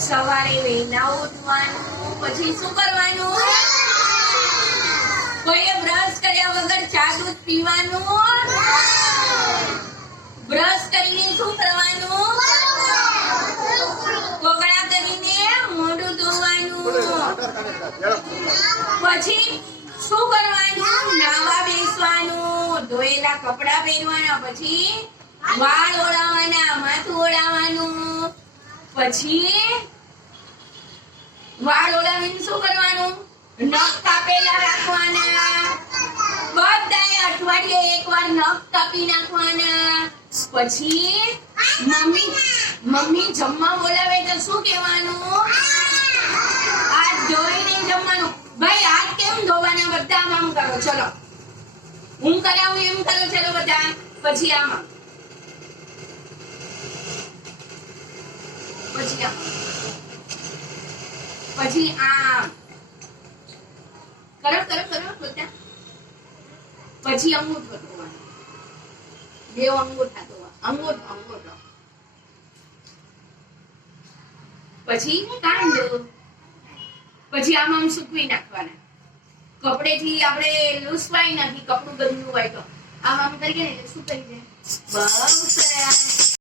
સવારે વહેલા ઉઠવાનું, પછી શું કરવાનું? કોઈએ બ્રશ કર્યા વગર ચા દૂધ પીવાનું? બ્રશ કરીને શું કરવાનું? કોગળા કરીને મોઢું ધોવાનું. પછી શું કરવાનું? નાવા બેસવાનું, ધોયેલા કપડા પહેરવાના, પછી વાળ ઓળાવવાના. માથું ઓળાવવાનું પછી વાળ ઓળાવીને શું કરવાનું? નખ કાપેલા રાખવાના. બધાએ અઠવાડિયે એકવાર નખ કાપી નાખવાના. પછી મમ્મી મમ્મી જમવા બોલાવે તો શું કહેવાનું? હાથ ધોઈને જમવાનું. ભાઈ, હાથ કેમ ધોવાના બધા આમ કરો? ચલો. હું કરાવું, એમ કરો. ચલો બધા. પછી આમાં. પછી આમ પછી આમ. કરો કરો કરો બોલતા. પછી અંગૂઠો ધોવાનો. બે અંગૂઠા ધોવા. અંગૂઠો અંગૂઠો. પછી કાંડો પછી આમ સૂકવી નાખવાના. કપડેથી આપણે લૂસવાય નથી, કપડું ગંદુ હોય તો. આમ આમ કરીએ ને સુકાઈ જાય. બહુ